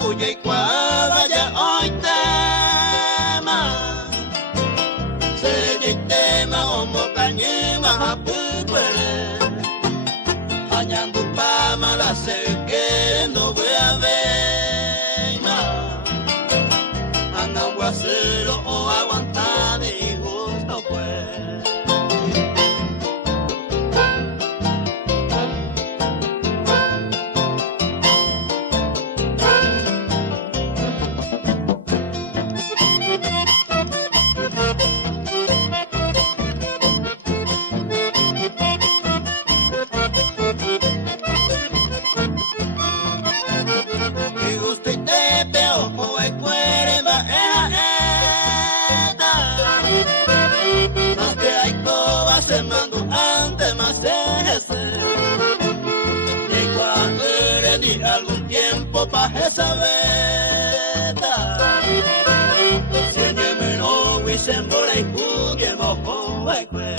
Puya y cuava ya hoy tema se y tema homo cañema hapukwere añando pama la se que no voy a ver anda un guacero o aguantar y justo pues. Algún tiempo pa' esa veta Sigue me no we sembora y jugue mojo baikwe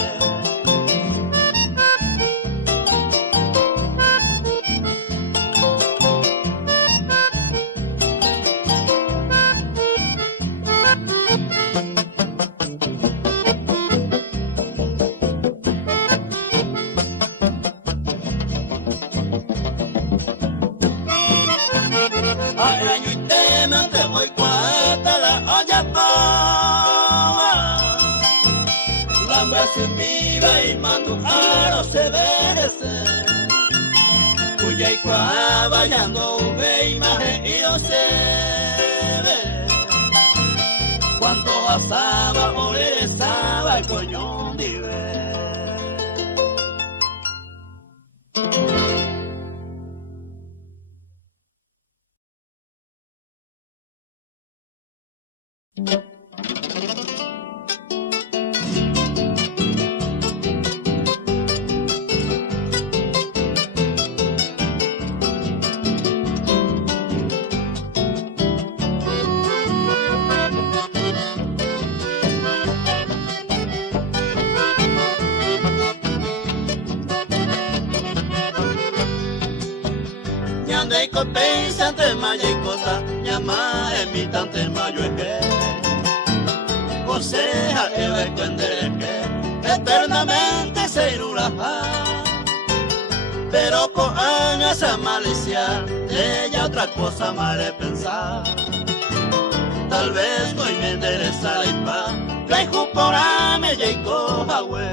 se viva y mando aro se verse Puya y cuava ya no ve imagen y no se ve Cuando asaba o regresaba el coñón vive Pensante mayicota, llama emitante mayoeque, conseja el cuendereque, eternamente se irulaja, pero con años a malicia, de ella otra cosa mal pensar. Tal vez no me endereza la ispa, trae juporame y coja hue.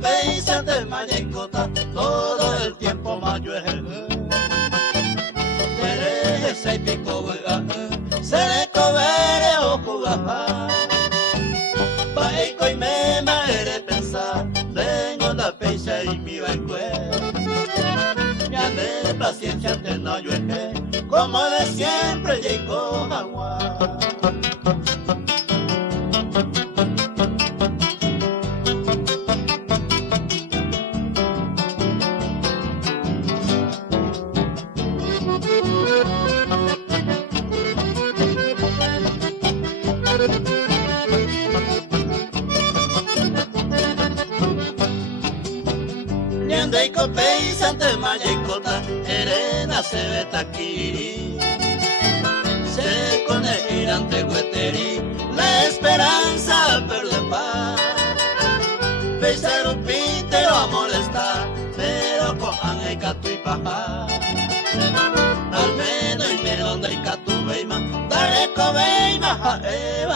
Pensante mayecota, todo el tiempo mayo es el Tere se pico vega, se le cobere o jugaja. Paico y me maere pensar, vengo da pecha y mi bancue. Ya de paciencia ante no yo es como de siempre llegó agua. Pensante mayecota, erena se ve taquiri, se conejir ante hueteri, la esperanza perde paz. Pensar un pintero a molestar, pero cojan el catu y paja. Al menos y menos del catu veima, dale coveima a Eva.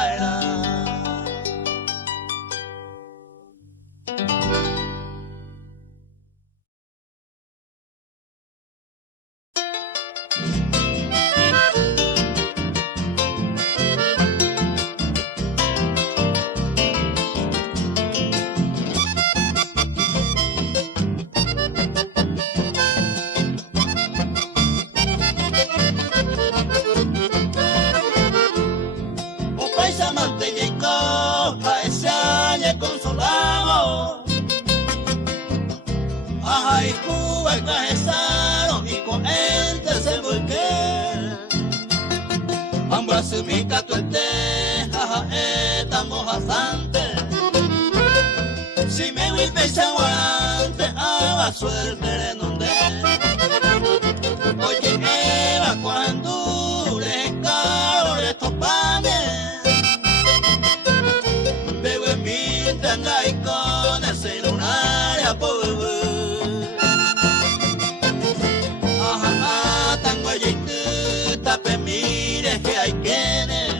porque ambos mi catuete, jaja, estamos bastante. Si me voy a guarante, a suerte de donde. Oye, Eva, cuando le caro estos panes, veo en mi tanga y con el celular a ajá, tango y tú, tape, mire que hay quienes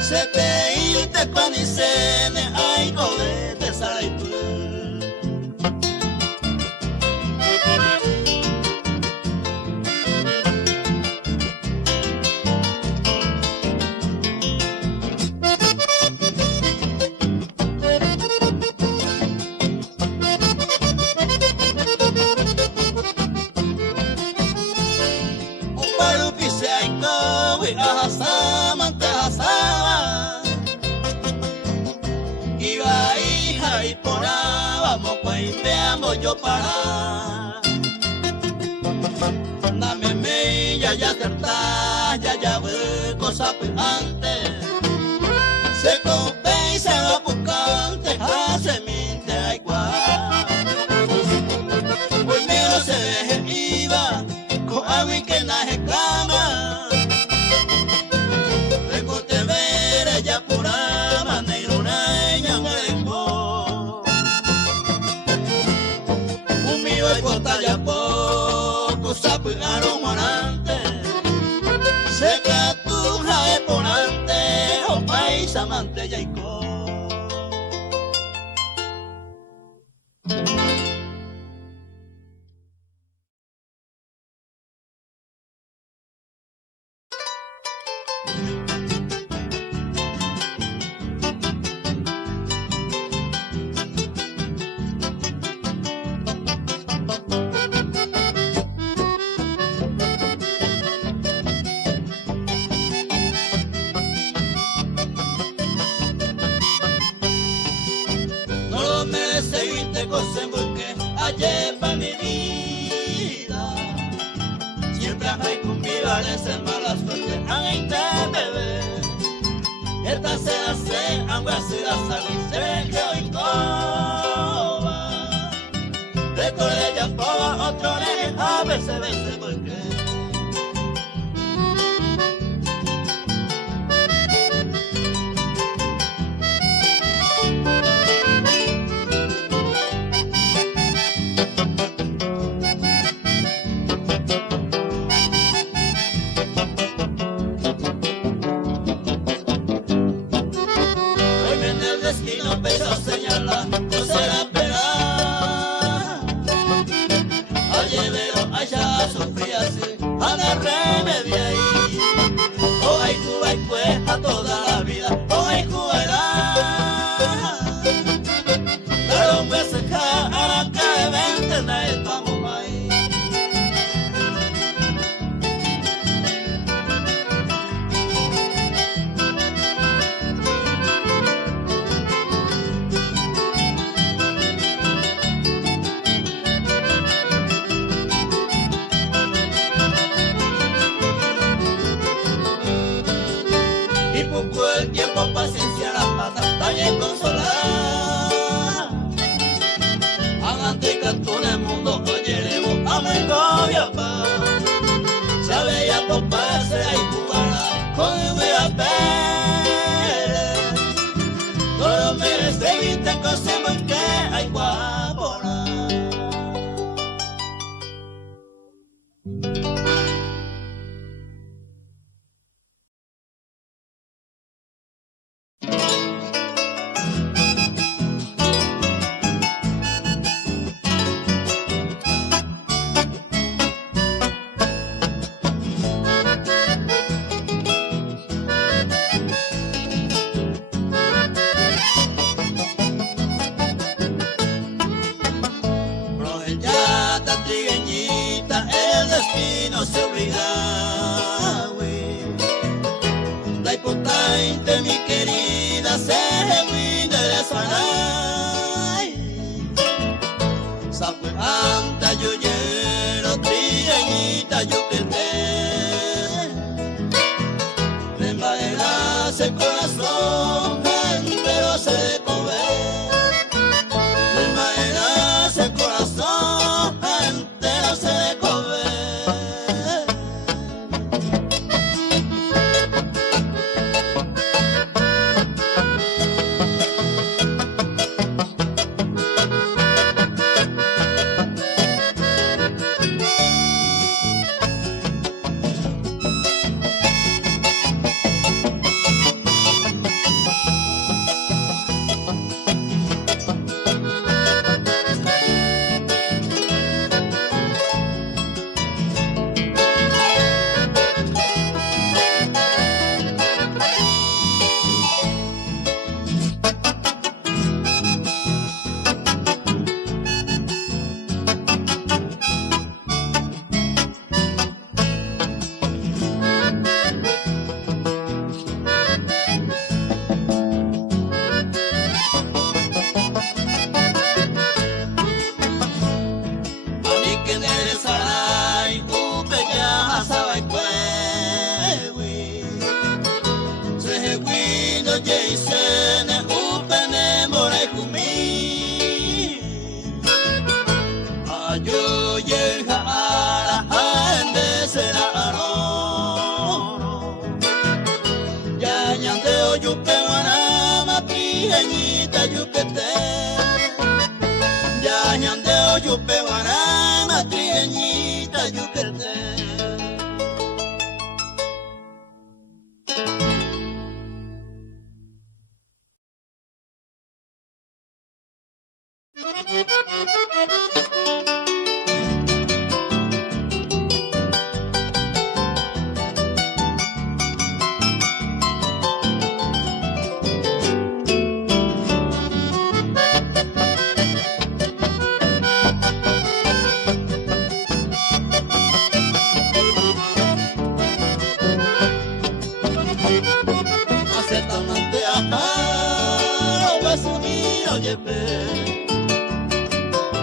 se te irte pan y cene, ay, joder, te sale tú. Iba hija y por ahí vamos pues veamos yo para dame mella ya acertar ya ve cosa antes se copé y se va buscante hace minte hay cual pues mío se deje iba con agua y que naje cama ya poco sapearon morante se catuja de ponante o país amante ya y seguirte cosas porque ayer para mi vida siempre hay conmigo ser mala suerte ay te bebé esta se hace agua se la sabe se que hoy coba recordé ya por otro le a veces porque destino empezó a señalar, no será esperar. Ayer veo allá sufrí así, a la remedia ahí. Hoy Cuba y pues a toda la vida, hoy Cuba era. Pero me seca a la calle, vente, no estamos ahí. Y poco el tiempo, paciencia, la pata, también consolar. Hagan de canto en el mundo, oye, levo, amigo, ya va. Sabe ya toparse ahí jugará, con el ver. Todo me seguiste cosemos que hay guapora.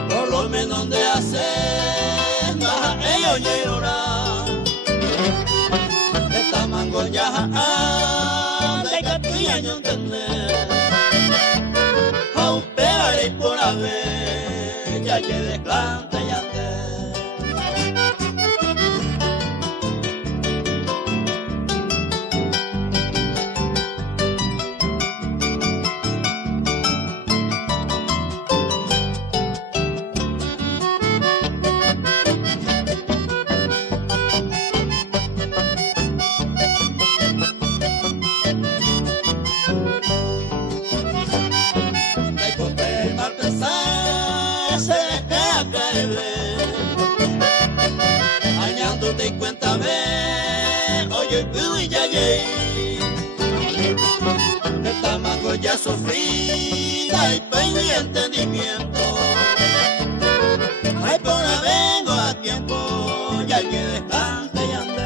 Por lo menos de hacer más ellos llorar. Esta mango ya de Castilla no entender. Aún pegaré por la vez, ya que desclante y ande. Añándote y cuéntame, oye, y ya esta mango ya sufrida y peña entendimiento. Ay, por ahora vengo a tiempo, ya que descante y ande.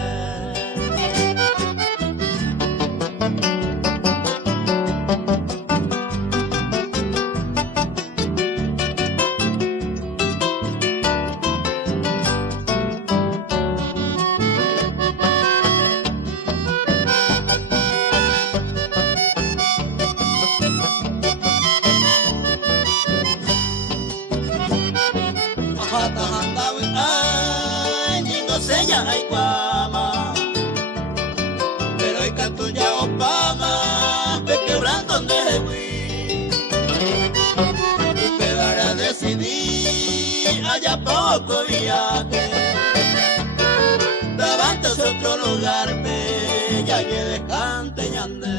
Ay, guama, pero hay canto ya opama, pe quebrando donde fui. Y pegará decidir allá poco viaje. Levantes otro lugar, pe, ya que descante y ande.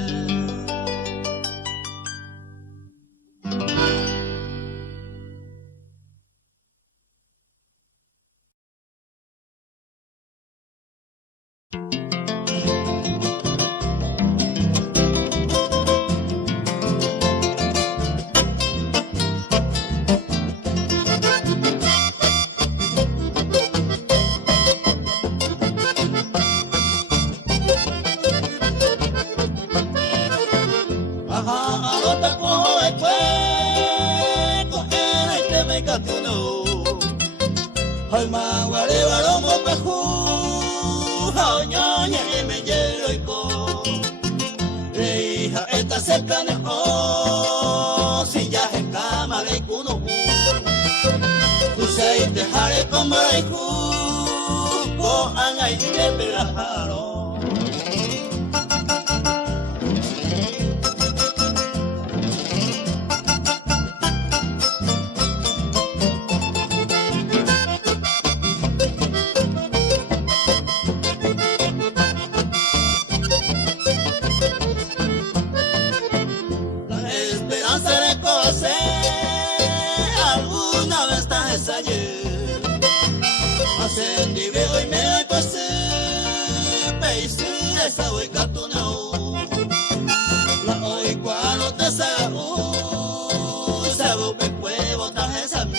Ay, maguare baromo peju, haoñoña y me llero y co. Hija, esta cerca de ho, si ya es cama de cuno. Tú se te jare como la hijo, co angay te pelajaro. Ascendi veo y me doy pasé, peisi esa voy catunao. La hoy cuando te sago, sabo que puedo traje esa mí.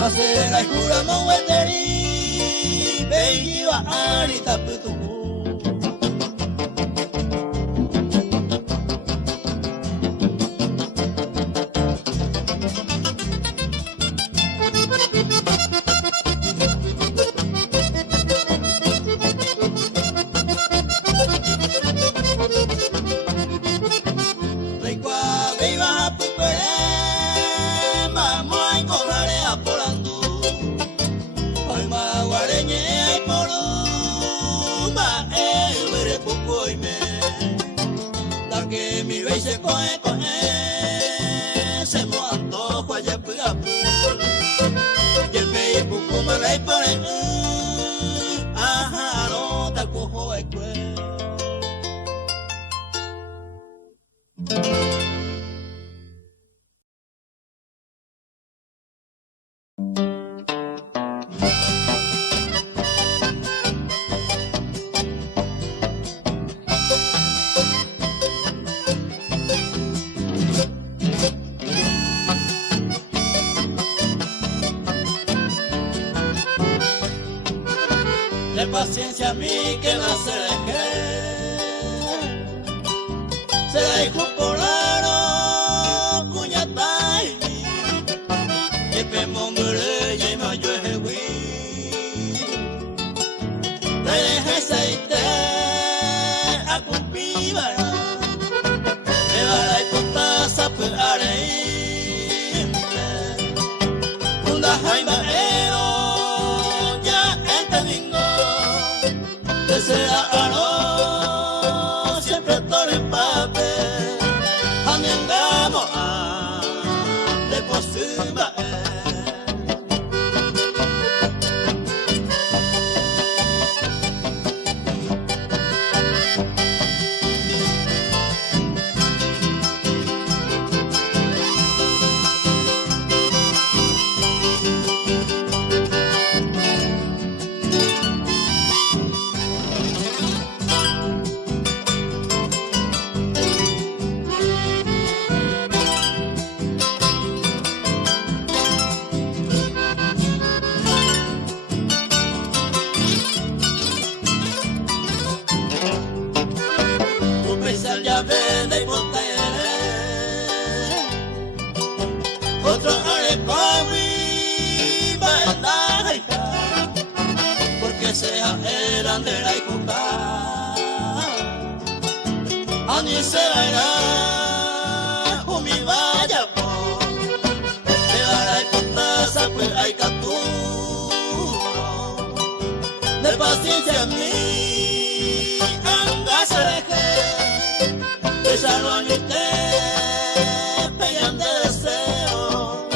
Hacer la jura no veteri, ve iba a ni taputu. Mi vez se coge, se mo antojo allá puya pu. Y el pei pupu me rey por el de paciencia a mí que no se deje, se la dijo polaro, cuñatay, y pemo mure, y me yo es hui, te dejé seite, a cumpibara, te va a contar pues haré, una jaima desea aro, siempre todo en papel, andamos a de posima. Ya vende y montere, otro arecomi va a dar, porque sea eran de la icoca, a ni se verá, mi vaya po, me dará y contaza pues hay caturo, de paciencia a mí, anga se deje. Salón y te pegan de deseo,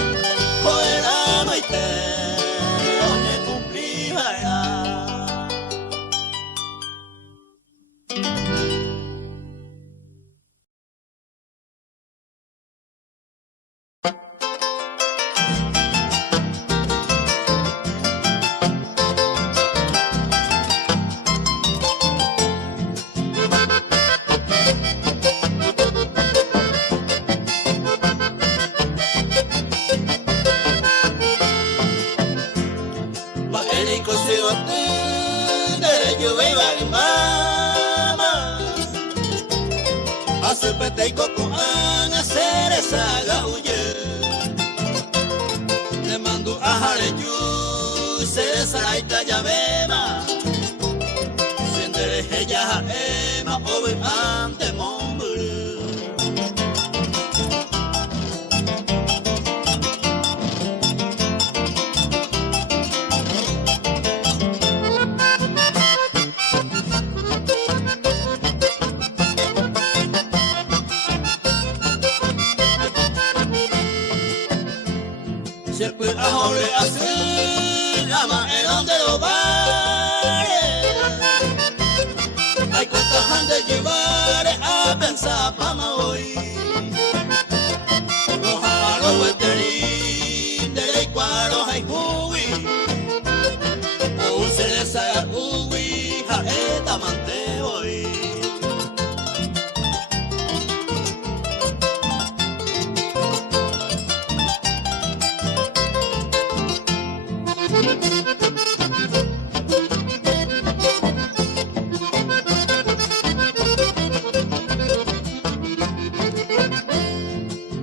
joderama y te oye cumplirá. Asupete y coco an hacer esa gaulle, le mando a Jareyu, se desaraita ya beba, sin dereje ya ema, ove ante mombre. Siempre ahora así, la manera de los bares. Hay cuantas han de llevar a pensar para hoy. Los amaros veterín, de ley cuaros hay juwi. Aún se les haga juwi, jaeta mante hoy.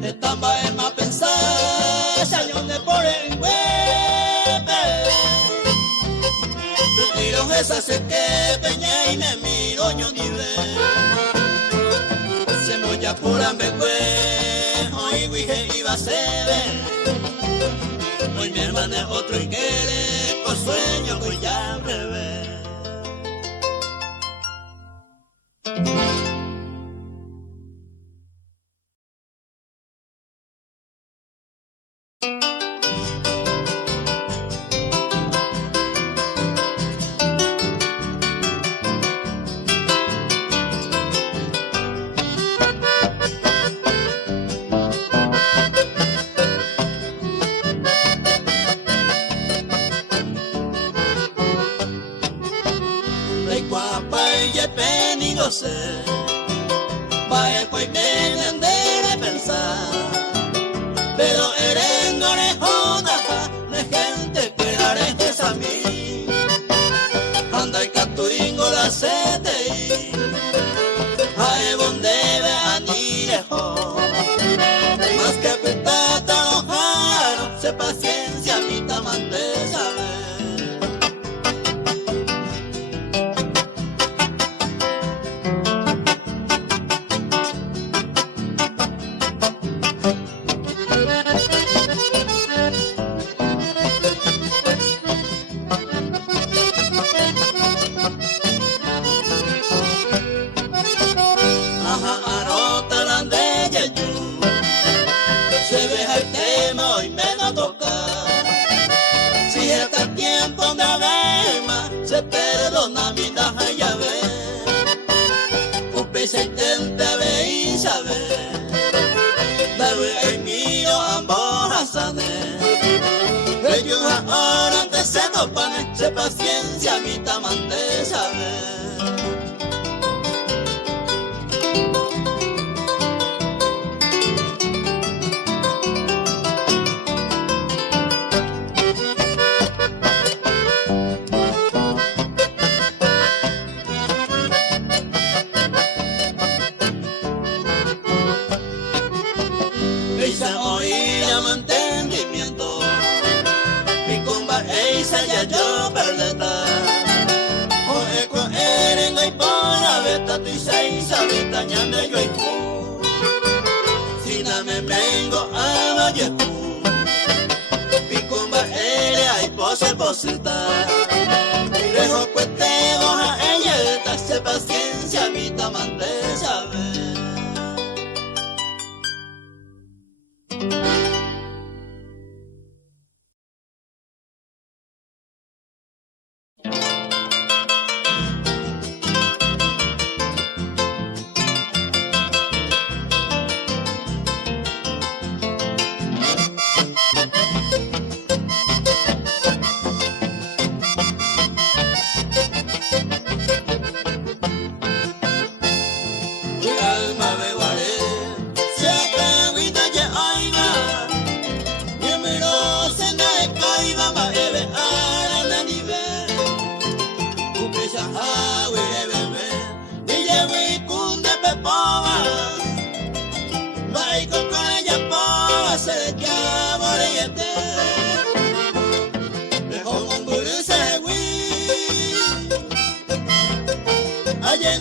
Estamba es más pensar, sañón de por el huepe. Retiro esa se que peña y me miro yo ni ve. Se molla por ambecue, hoy guije iba a se ve. Hoy mi hermana es otro y quiere, por sueño voy ya breve. Sé, vaya pues vienen de pensar, pero eres orejona de gente que arejes a mí, anda Andai katuingo la setei Hae bondebe anirejo Más que pitata ojaro Se paciencia mi tamante sabe Se perdona mi taja ya ve Upe se intenta ve y sabe Dawe ay mío ambos hasane Ellos ahora te se topan Se paciencia mi tamante sabe ya yo perdeta O eco erenga y para beta tu y seis abeta ñande yo y ku Sina me vengo a valleju Picumba ere ay pose posita Rejo cuete goja ella Se paciencia mi tamante sabe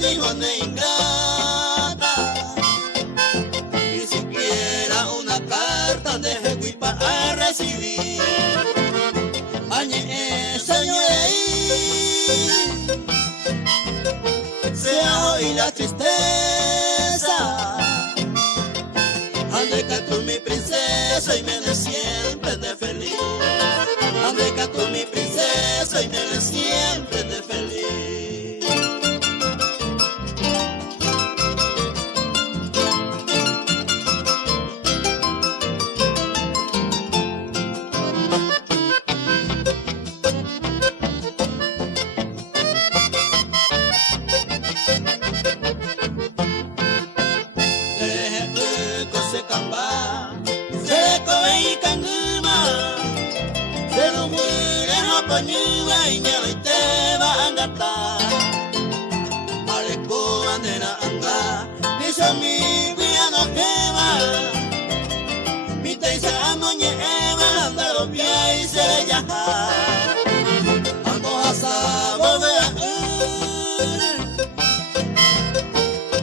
Dijo de ingrata Ni siquiera una carta de Jehuipa a recibir Añe señor ahí Sea hoy la tristeza Ande que tú mi princesa y me des siempre de feliz Ande que tú mi princesa y me des siempre de feliz Panyuwa inya ite ba angata Aleko bandera anga Nisa mi guiano gema Mi teisa amoñe eva Andaro pia y se yaha Amo asabo vea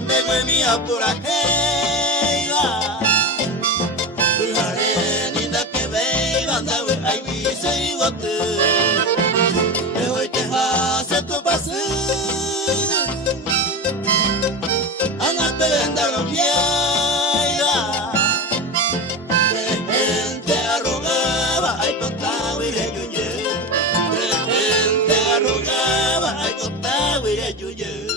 Me voy a por ajeiva Ujare ninda que veiva Andawe ay vise y bote Angate venda lo viera De gente arrugaba Ay contaba y le yuye De gente arrugaba Ay contaba y le yuye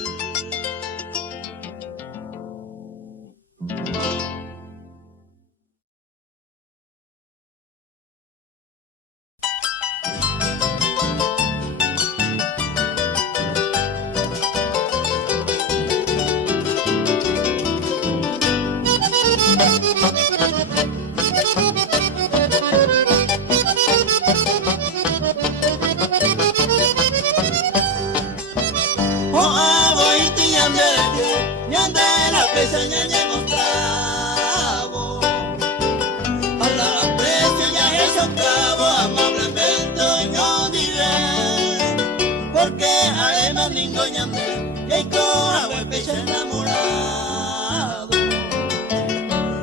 ningo ñande, y coja huepecha enamorado.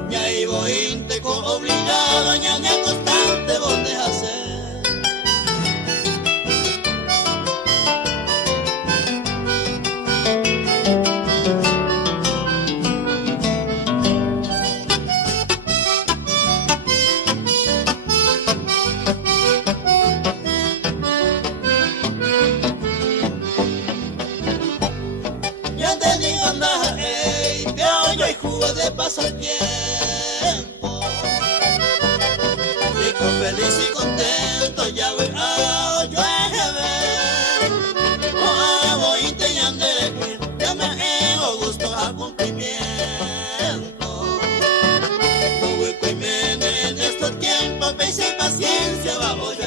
Ya iba inteco obligado, ñande constante vos deja ser. De paso el tiempo, rico, feliz y contento, ya voy a yo ver. Oh, voy te ñande, ya me ego gusto a cumplimiento. Tuve que en estos tiempos, pensé paciencia bajo yo.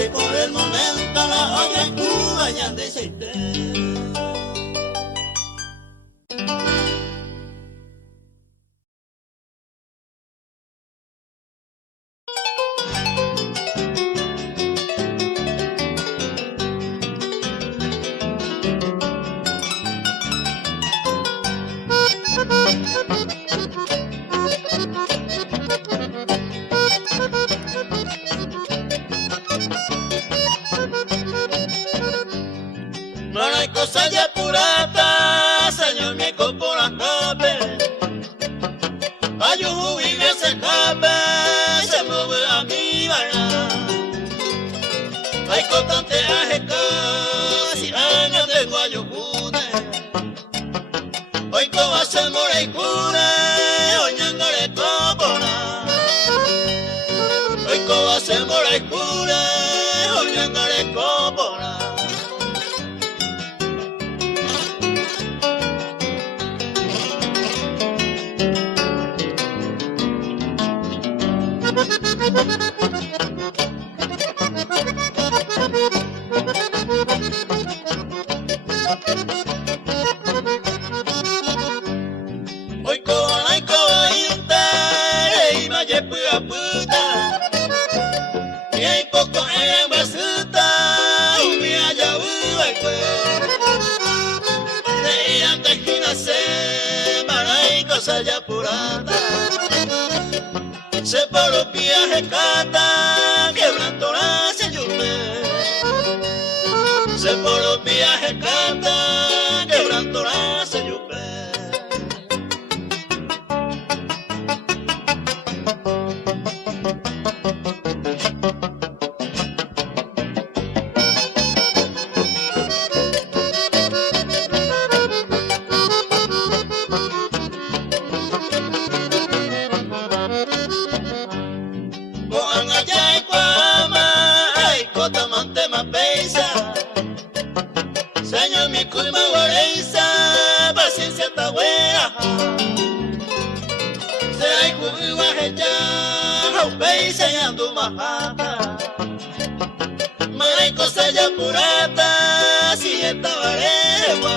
Y por el momento la olla en Cuba ya de aceite. No hay cosa ya purata, señor mi por la cabe. Hay un jubileo y se cabe, se mueve a mi bala. Hay constante ajeca, si años de guayucune. Hoy coba se mora y cure, hoy ñangare cobora. Hoy coba se mora y cure, hoy ñangare cobora. Hoy coba y me llevo a puta. Y hay poco en basita, un día ya vive el de antes que nace, para y cosa ya purata. Se por los viajes cata, quebrando la señume. Se por los viajes cata, quebrando la señume. Señor mi culma guareza, paciencia está buena. Será y cuba ya, aunque enseñando majata. Mara y cosa ya purata, si esta varegua.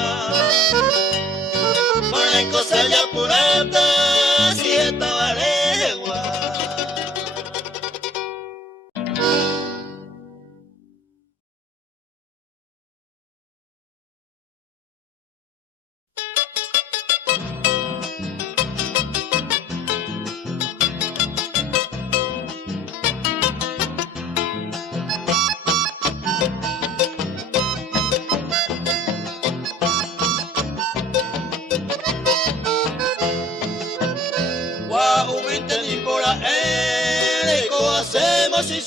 Mara y cosa ya purata, si esta varegua.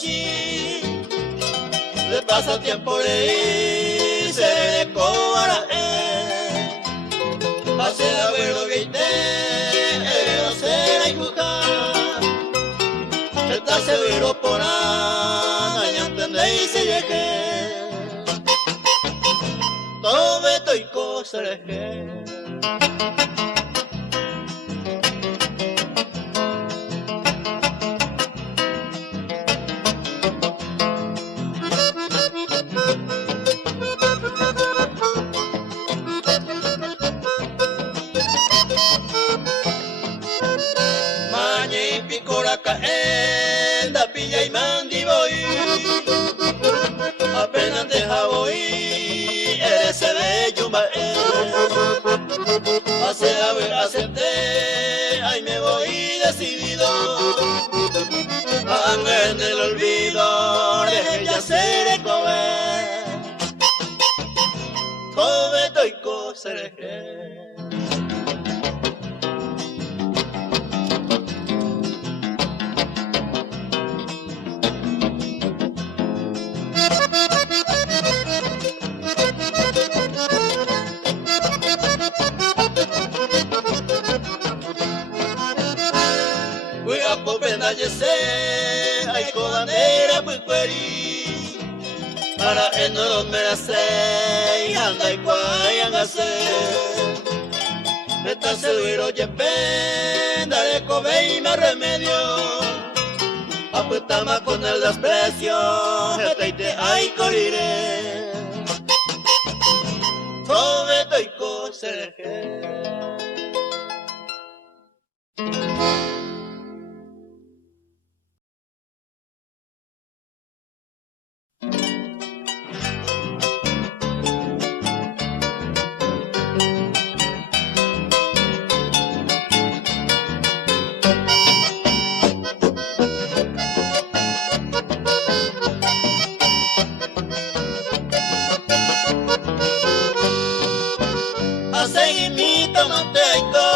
Sí, le pasa tiempo le se le cobra hace abuelo veinte, no será hija. Está seguro por nada, ya entendéis si llegué. Todo esto y cosas dejé. Caenda, pilla y mandi voy, apenas deja voy, eres el bello acepté, ay me voy decidido, en el olvido, deje ya ser comer, come estoy cosa dejé. Ay, cobandera, pues cueri, para el no me la sé, anda y cuayan a ser. Está seguro, yepen, dale cobe y me remedio, apuesta más con el desprecio, este y te ay corriré. Cobe estoy cosa dejé. Seguimito manteico,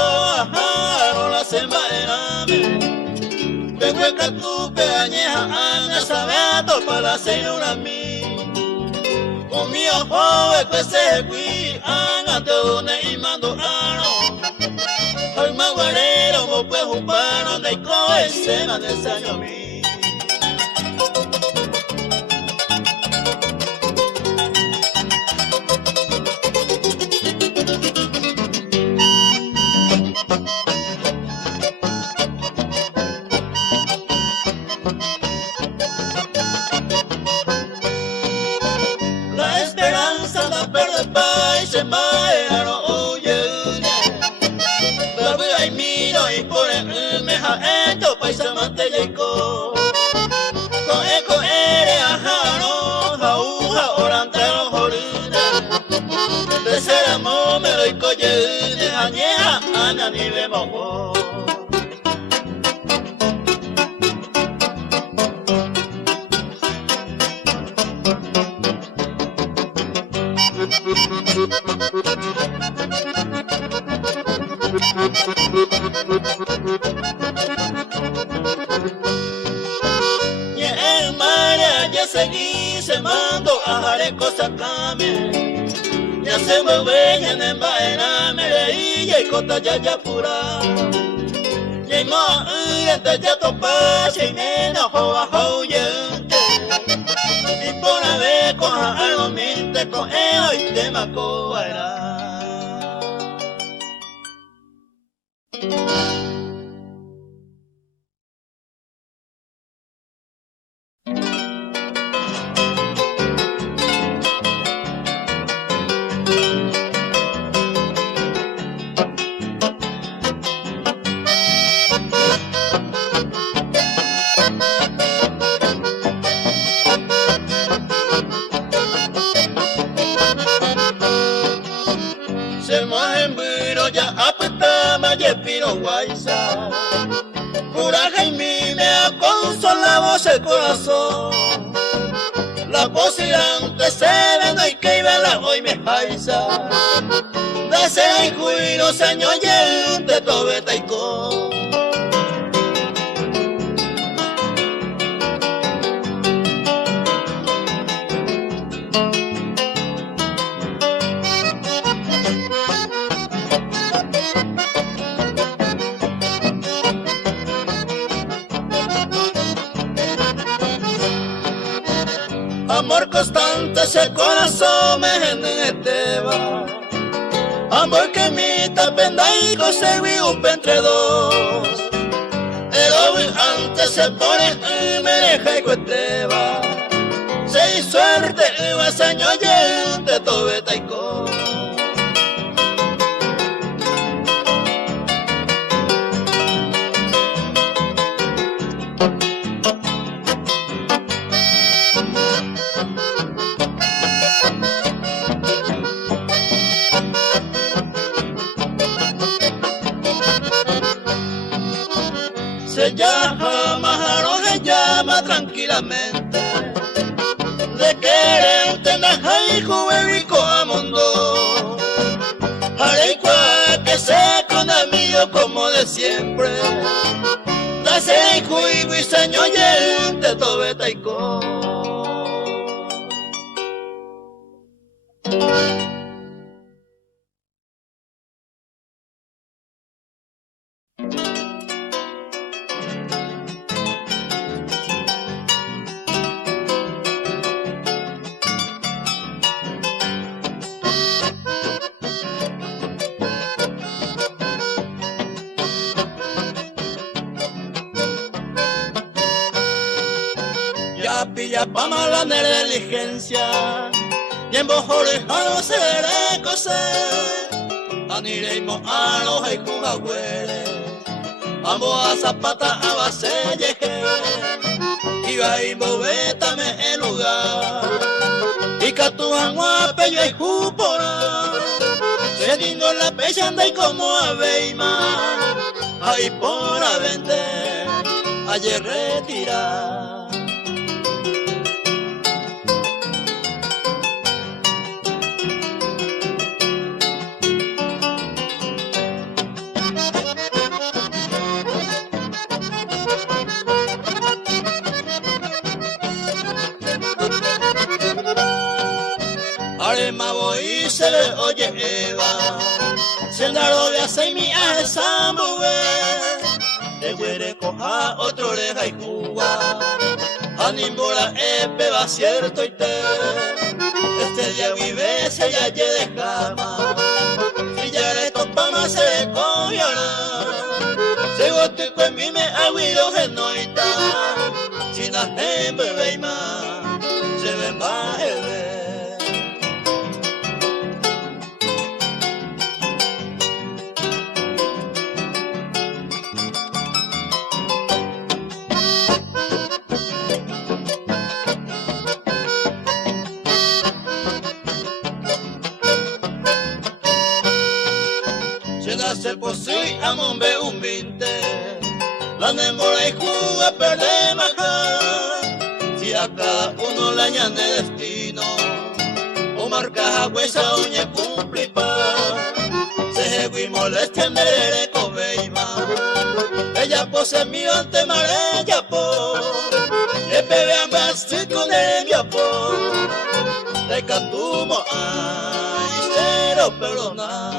no la semana me hueca tu peañeja, anda sabeto para hacer una mí. Un mío joven que se fui, anda te y mando ano. Hoy más guarero, mo pues un pano, de coe se me desaño a mí. Ni me mojó. Y el mar ya seguí se mando a jare cosas cambien. Ya se mueve ya en vaina me veía y cota ya pura. Y mo te ya topa y me no ho yente. Y por la vez coja algo minte con y te macoara. Pura Jaime me ha consolado el corazón. La posirante se vende y que iba hoy me paisa. Desea y juiro señor y te tobe taiko. amor constante ese corazón me geneteba. Amor que mi tapenda y conseguí un entre dos. El hombre antes se pone y me deja y cuesteba. Se hizo suerte y me enseñó de todo taiko. Se llama Majaro, se llama tranquilamente. De querer entender hay juvenil a mundo. Areicua que se con amigo como de siempre. Dase juicio y señor de todo taiko. Pilla pa' mala diligencia y en bojorejano se le coser aniremos a los haicujahueles ambos a zapata a base yeje y va y movétame el lugar y catuan guapello y jupora se digo la pecha anda y como aveima ahí por a vender ayer retirar. Arema voy y se le oye Eva, se la robe a seis mi a esa mujer, de huere coja otro oreja y cuba, animora epe va cierto y te, este día vive se ya ye de cama, si ya le topa más se le cogiará, se gote con mi me aguido genoita, si la gente ve más, se ve más el de. Se posee a mombe un 20 la nemora y juga perder maja si a cada uno le añade destino o marca a huesa uña cumplipa se jego y molestia en el cobeima ella pose mi ante marella po e bebe ambas con el miapo de catumo ay cero perdonar.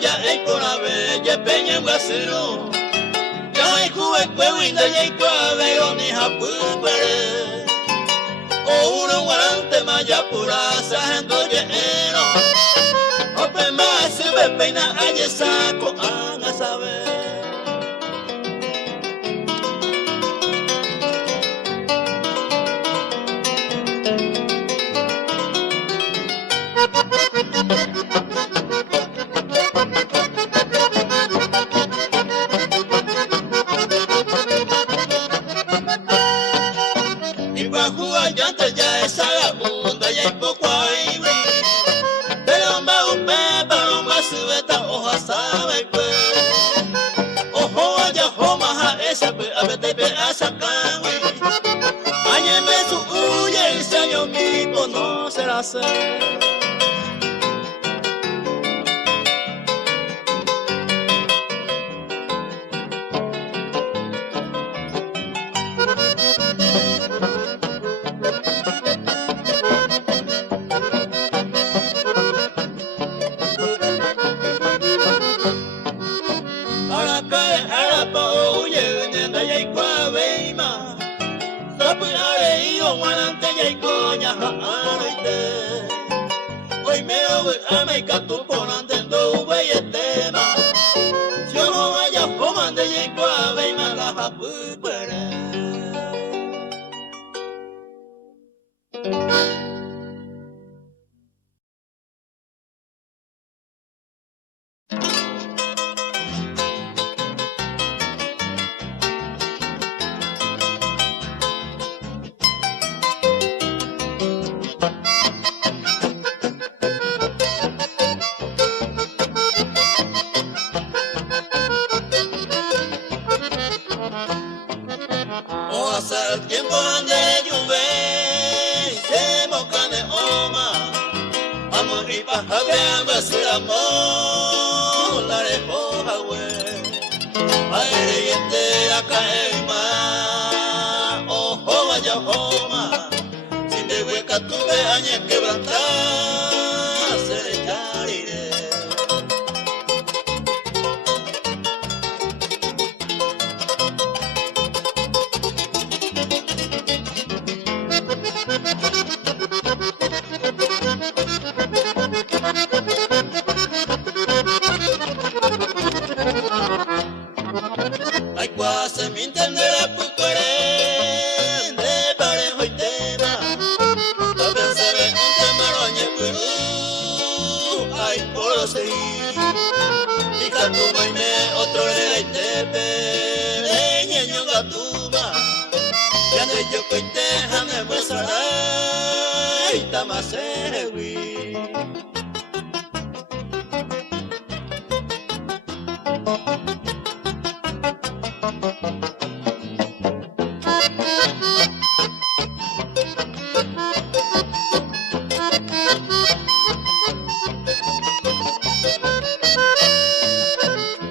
Ya hay por ave, ya peña en guasero, ya hay juve cuevita, ya hay cuave, o ni japupere, o uno guarante maya pura, sajendo lleno, o pema se ve peina, aye saco, a saber. Ya es vagabunda, ya hay poco ahí, pero me un pepa, no me sube esta hoja, sabe pues. tu ponandendo ubeyetema. Si yo no vaya pomande y cuave y malaja pupere. O hace el tiempo ande lluve, se moca de oma, amor y paja que ambas el amor, la repoja we, aire y entera cae más, ojo vaya homa, sin de hueca tuve años quebrantar, se le cariré. Ay, cuase me entenderá pucuere, de parejo y tema, también se ve un temaroñe purú, ay, por seguir, y catuma y me otro era y tepe, ñeño gatuma, ya de yo que te jane muestra, y tamase hui.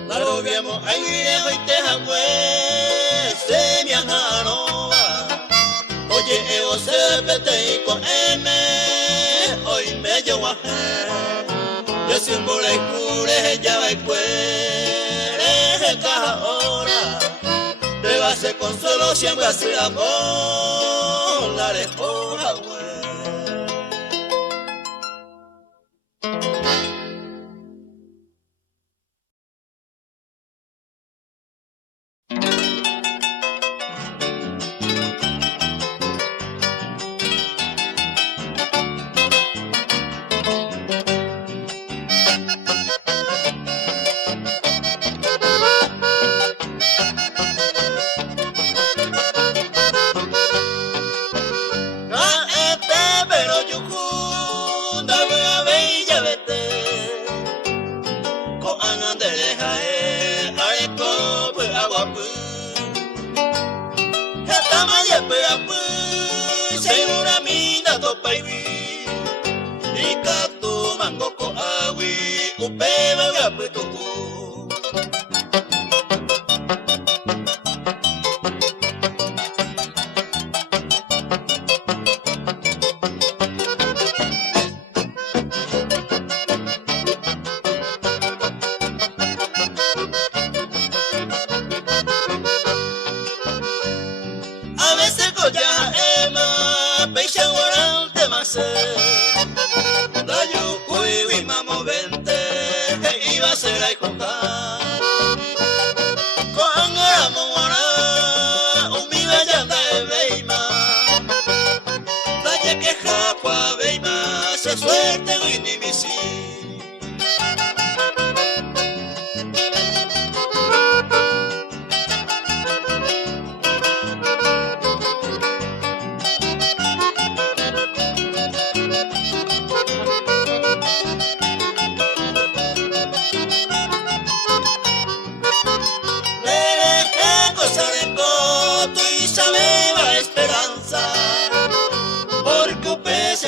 Largo vemos ay viejo y te jagüe, se me anjanova. Oye, ego se pete y con M, hoy me llevo a yo siempre le cure, ya va y cuere, caja ahora. Te va a hacer consuelo, siempre hace amor, la repoja, güey. A veces ya ema, peixe guaral te mase. La yuco y vimamo vente, iba a ser ay coca. Con aramo guara, un mi bella de beima. La ye que japa beima, se suerte y ni misi.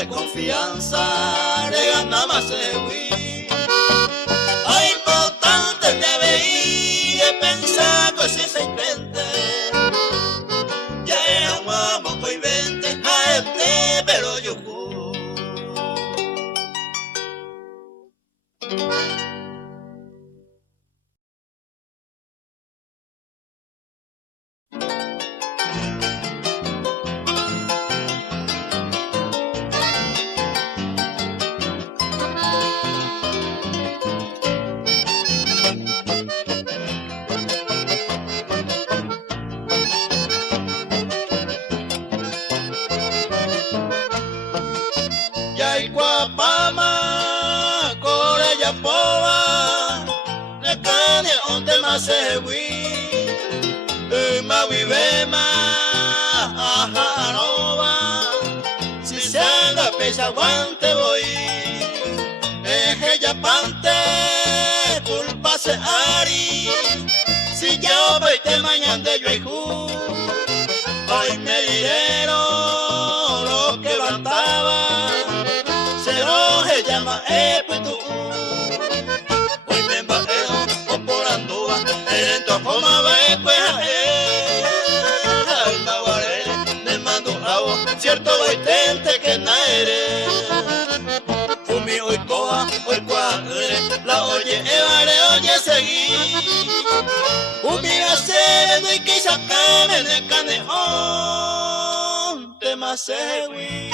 Confianza, le gana más segui. Hay importante te veí de pensar que si se intente. Ya es un mamón que invente a este pero yo. onde más se wi ma vivema ajanova si se anda pesa guante voy ella pante culpa se ari si yo voy te mañana yo y hoy me dijeron lo que levantaba se llama pues tú hoy me embajeron o por andúa en tu forma va pues ay maguare me mando agua cierto baitente que naere fumi hoy coa hoy cuadre la oye evare oye seguí fumi hacer no hay que sacarme de caneón te más segui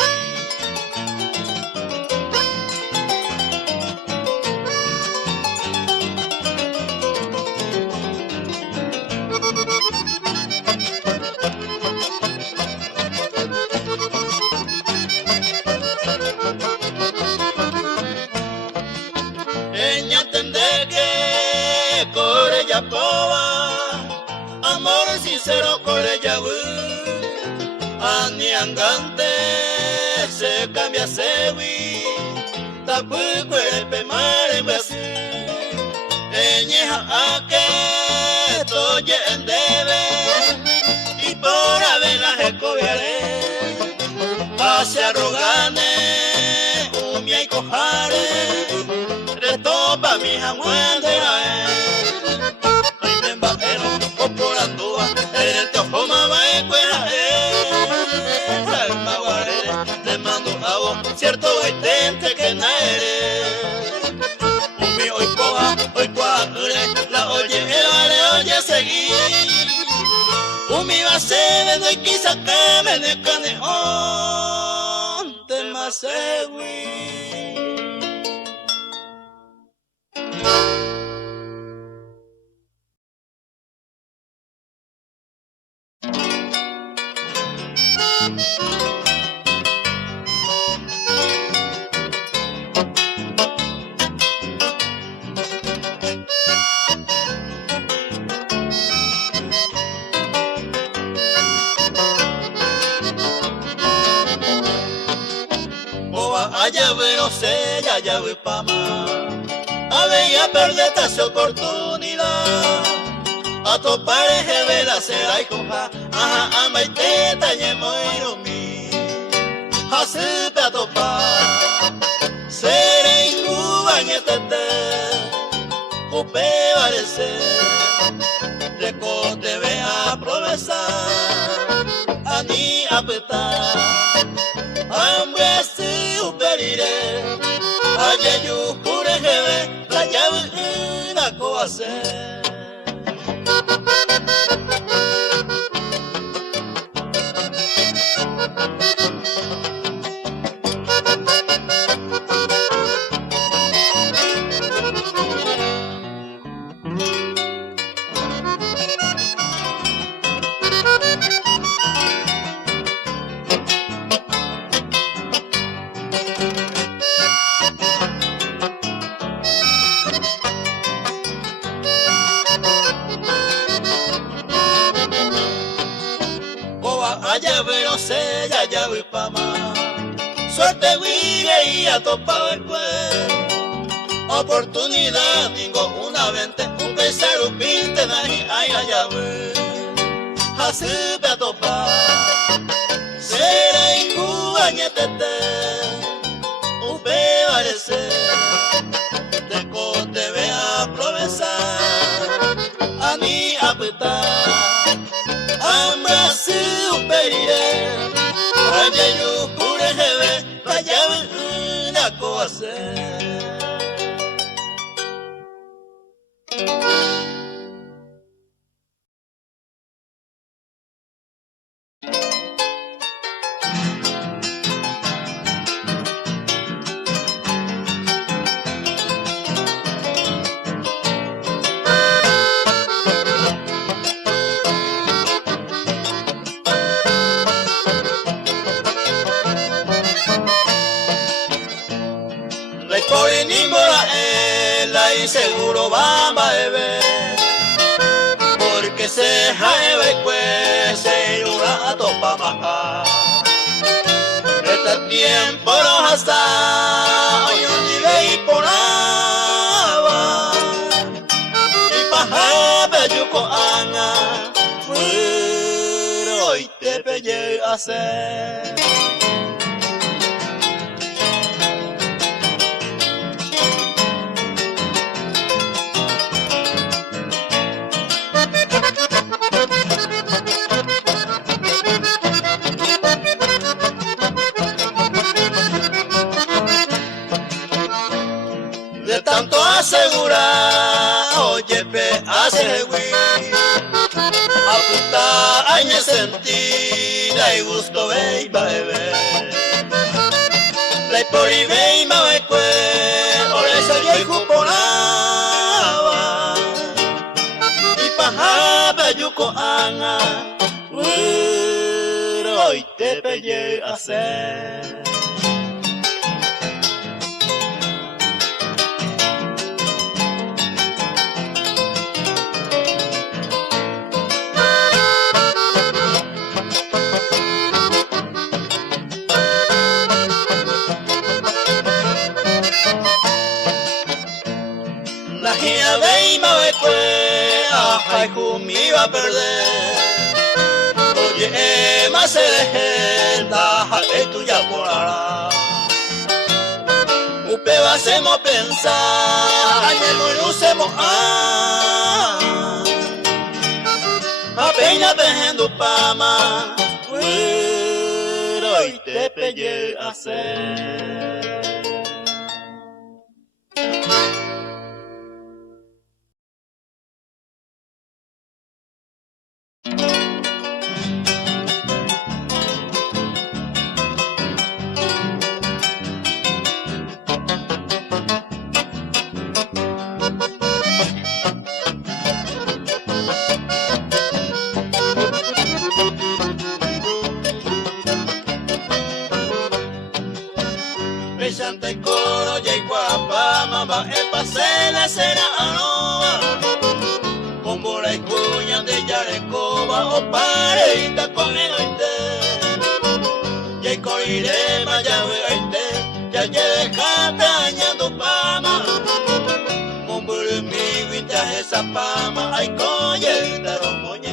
amor sincero corella aniangante se cambia sewi tapu cuerpe mare basi eñeja ake toye endebe y por avena jecoviare hacia rogane umia y cojare retopa mi jamuende por andúa, en el teojoma va en cuera, el maguare, le mando agua, cierto baitente que naere. Umi hoy coja, hoy cuadre, la oye, el vale, oye, seguí. Umi va a ser, no hay que sacarme de caneón, te más segui. Allá ve no sé, ya ve pa' más. A ver ya perder esta oportunidad. A topar en jevela será y coja. Ajá, ama y te tañemo y no mi. Así te a topar. Seré y cubañetete. Upe parece. Recote ve a promesar. A ni a petar. Hambre así uperire, allá yo jure jeve, la llave una cosa. Allá ve no sé, ya voy pa' más. Suerte vive y ha topado el cuerpo. Oportunidad, tengo una vente, un pesar, un pinte, ay, allá voy. Así me ha topado. Será y cubañetete, un pe parece. De cote ve a promesar, a ni a petar. Hambre así uperire, allá yo jure jeve, allá una cosa. Y seguro vamos a beber. maja. Este tiempo no hasta hoy no vive y por agua. Y paja belluco ana, pero hoy te pelle a hacer. De tanto asegurar, oye, pe, hace güey, apunta añe sentida y gusto ve y va a beber. La por y ve y ma ve cue, ore se y juporaba, y paja belluco ana, hoy te pelle a hacer. La gira ve y ma ve cue, ajá y jumi va a perder. Oye, más se legenda, jale tú ya por ahora. Upe va hacemos pensar, añe no usemos apenas tejendo pama, pero y te pelle a hacer. Presente coro y guapa, mamá, el pase la cena anoa. Bombora y cuña de yarecoba, o pareita con el oite. Y corire maya oite, ya deja tañando pama. Bombora mi guita esa pama, ay coye, de romoñe.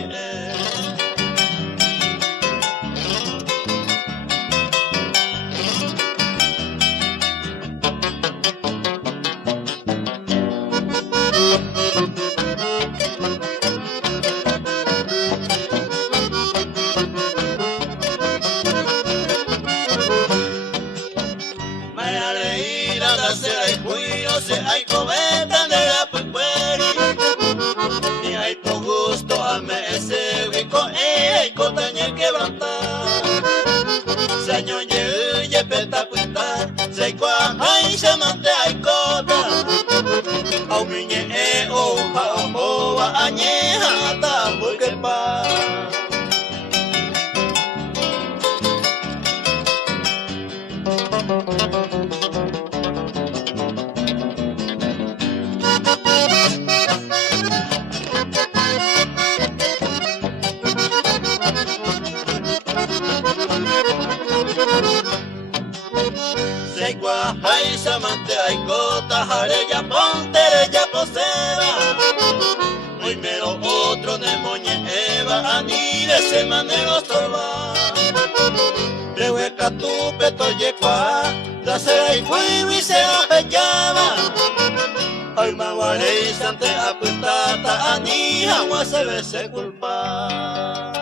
Hay cometa de la pupueri y hay por gusto a me ese huico y cotañe quebrantar señor ye peta puta se cuaja y se mante hay cota au miñe o pa añeja ta porque pa. Se cuaja y se mante hay cota, jare ya ponte ya poseba. Hoy mero otro de moñe eva, ani de semana torba. De hueca tu peto yepa, da se y fui y se apellaba. Al maguare y sante aputata, ani agua se ve se culpa.